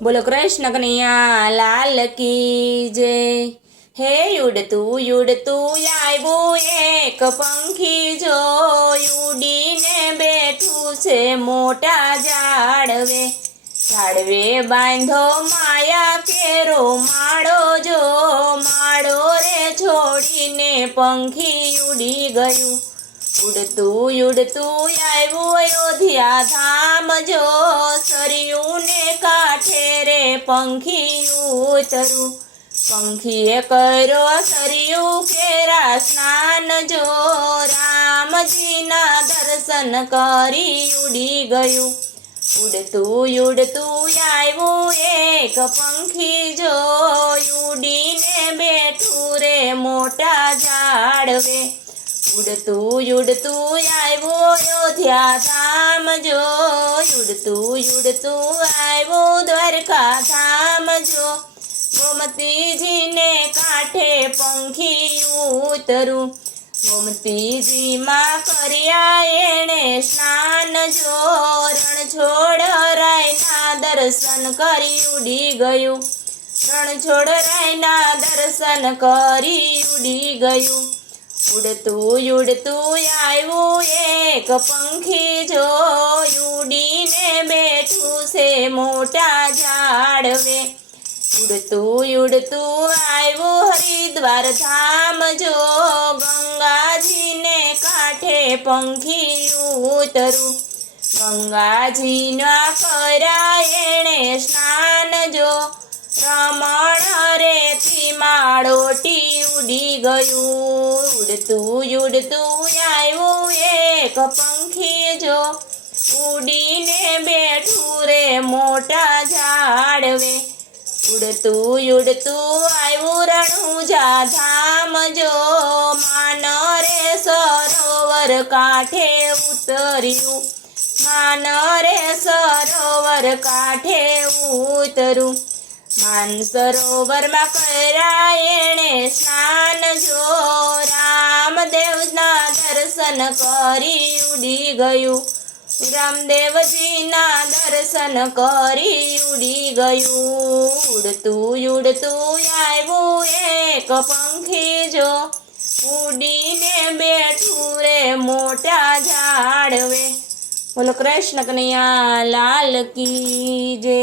બોલો કૃષ્ણ કનૈયા લાલ કી જય। હે ઉડતું ઉડતું આવ્યું એક પંખી જો, ઉડીને બેઠું છે મોટા ઝાડવે। ઝાડવે બાંધો માયા કેરો માળો જો, માળો રે છોડીને પંખી ઉડી ગયું। ઉડતું ઉડતું આવ્યું અયોધ્યા ધામ જો, સરયું ને કાંઠે રે પંખી ઉતરું। પંખીએ કર્યો સરયું કેરા સ્નાન જો, રામજીના દર્શન કરી ઉડી ગયું। ઉડતું ઉડતું આવ્યું એક પંખી જો, ઉડીને બેઠું રે મોટા ઝાડવે। ઉડતું ઉડતું આવ્યું અયોધ્યા ધામ જો, ઉડતું ઉડતું આવ્યું દ્વારકા ધામ જો, ગોમતીજીને કાંઠે પંખી ઉતરું। ગોમતીજીમાં કર્યા એણે સ્નાન જો, રણછોડરાયના દર્શન કરી ઉડી ગયું। રણછોડરાયના દર્શન કરી ઉડી ગયું। ઉડતું ઉડતું આવ્યું એક પંખી જો, ઉડીને બેઠું છે મોટા ઝાડવે। ઉડતું ઉડતું આવ્યું હરિદ્વાર ધામ જો, ગંગાજીને કાંઠે પંખી ઉતરું। ગંગાજીના કર્યા એણે સ્નાન જો, રમણ રેતી માળોટી ઉડી ગયું। ઉડતું ઉડતું આવ્યું એક પંખી જો, ઉડીને બેઠું રે મોટા ઝાડવે। ઉડતું ઉડતું આવ્યું રણુજા ધામ જો, માન રે સરોવર કાંઠે ઉતર્યું। માન રે સરોવર કાંઠે ઉતરું। માનસરોવરમાં કર્યા એણે સ્નાન જો, રામદેવના દર્શન કરી ઉડી ગયું। રામદેવજીના દર્શન કરી ઉડી ગયું। ઉડતું ઉડતું આવ્યું એક પંખી જો, ઉડીને બેઠું રે મોટા ઝાડવે। બોલો કૃષ્ણ કનૈયા લાલ કી જય।